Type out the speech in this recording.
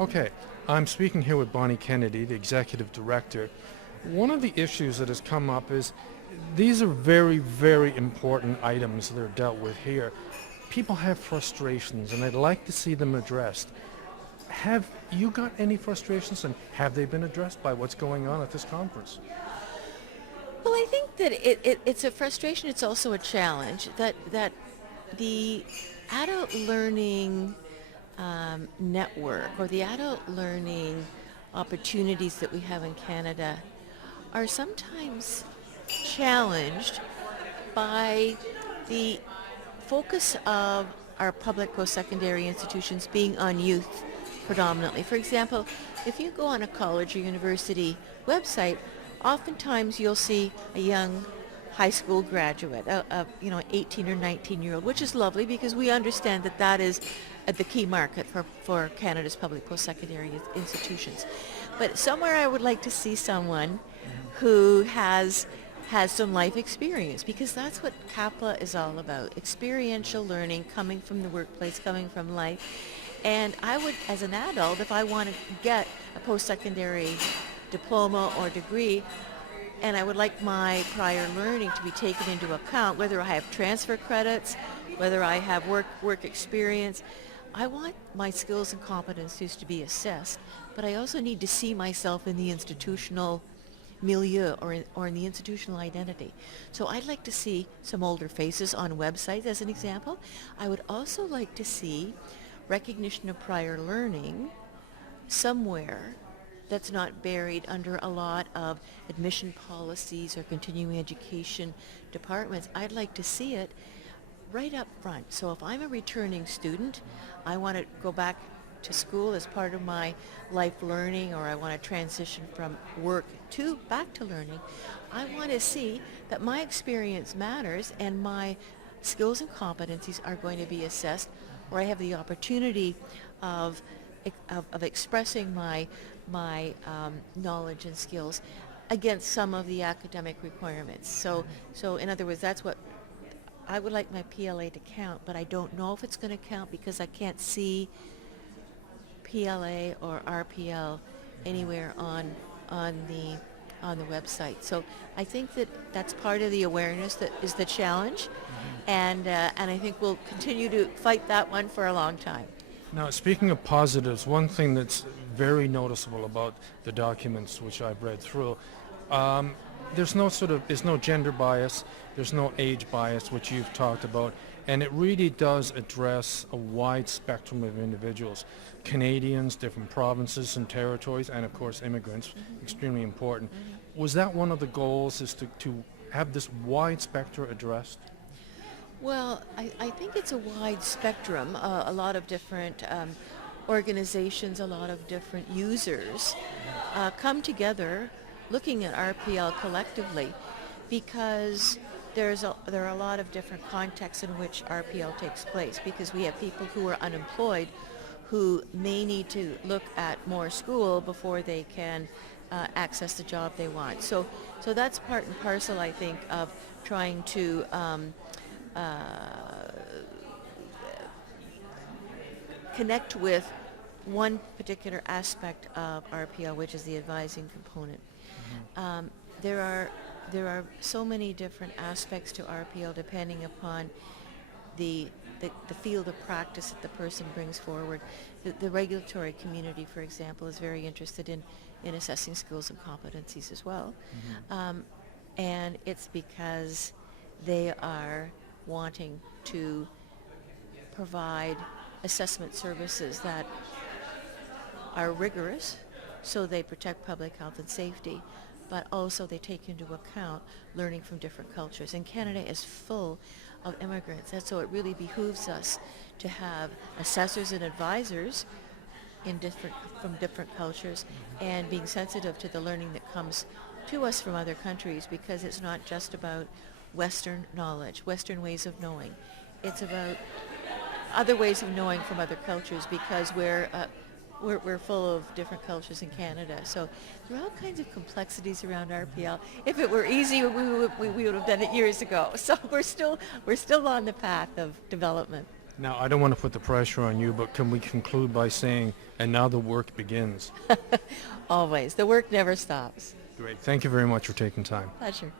Okay, I'm speaking here with Bonnie Kennedy, the executive director. One of the issues that has come up is these are very, very important items that are dealt with here. People have frustrations and they'd like to see them addressed. Have you got any frustrations and have they been addressed by what's going on at this conference? Well, I think that it's a frustration. It's also a challenge that the adult learning network or the adult learning opportunities that we have in Canada are sometimes challenged by the focus of our public post-secondary institutions being on youth predominantly. For example, if you go on a college or university website, oftentimes you'll see a young high school graduate, 18 or 19-year-old, which is lovely because we understand that that is the key market for Canada's public post-secondary institutions. But somewhere I would like to see someone who has some life experience because that's what CAPLA is all about, experiential learning coming from the workplace, coming from life. And I would, as an adult, if I want to get a post-secondary diploma or degree, and I would like my prior learning to be taken into account, whether I have transfer credits, whether I have work experience. I want my skills and competencies to be assessed, but I also need to see myself in the institutional milieu or in the institutional identity. So I'd like to see some older faces on websites as an example. I would also like to see recognition of prior learning somewhere that's not buried under a lot of admission policies or continuing education departments. I'd like to see it right up front. So if I'm a returning student, I want to go back to school as part of my life learning, or I want to transition from work to back to learning, I want to see that my experience matters and my skills and competencies are going to be assessed, or I have the opportunity of expressing my knowledge and skills against some of the academic requirements. So in other words, that's what I would like my PLA to count, but I don't know if it's going to count because I can't see PLA or RPL anywhere on the website. So I think that that's part of the awareness that is the challenge, and I think we'll continue to fight that one for a long time. Now, speaking of positives, one thing that's very noticeable about the documents which I've read through, there's no gender bias, there's no age bias, which you've talked about, and it really does address a wide spectrum of individuals, Canadians, different provinces and territories, and of course immigrants, extremely important. Was that one of the goals, is to have this wide spectrum addressed? Well, I think it's a wide spectrum, a lot of different organizations, a lot of different users come together looking at RPL collectively because there are a lot of different contexts in which RPL takes place because we have people who are unemployed who may need to look at more school before they can access the job they want. So that's part and parcel, I think, of trying to connect with one particular aspect of RPL, which is the advising component. There are so many different aspects to RPL depending upon the field of practice that the person brings forward. The regulatory community, for example, is very interested in assessing skills and competencies as well. And it's because they are wanting to provide assessment services that are rigorous, so they protect public health and safety, but also they take into account learning from different cultures. And Canada is full of immigrants, and so it really behooves us to have assessors and advisors from different cultures and being sensitive to the learning that comes to us from other countries, because it's not just about Western knowledge, Western ways of knowing. It's about other ways of knowing from other cultures, because we're full of different cultures in Canada. So there are all kinds of complexities around RPL. If it were easy, we would have done it years ago. So we're still on the path of development. Now, I don't want to put the pressure on you, but can we conclude by saying, and now the work begins? Always. The work never stops. Great. Thank you very much for taking time. Pleasure.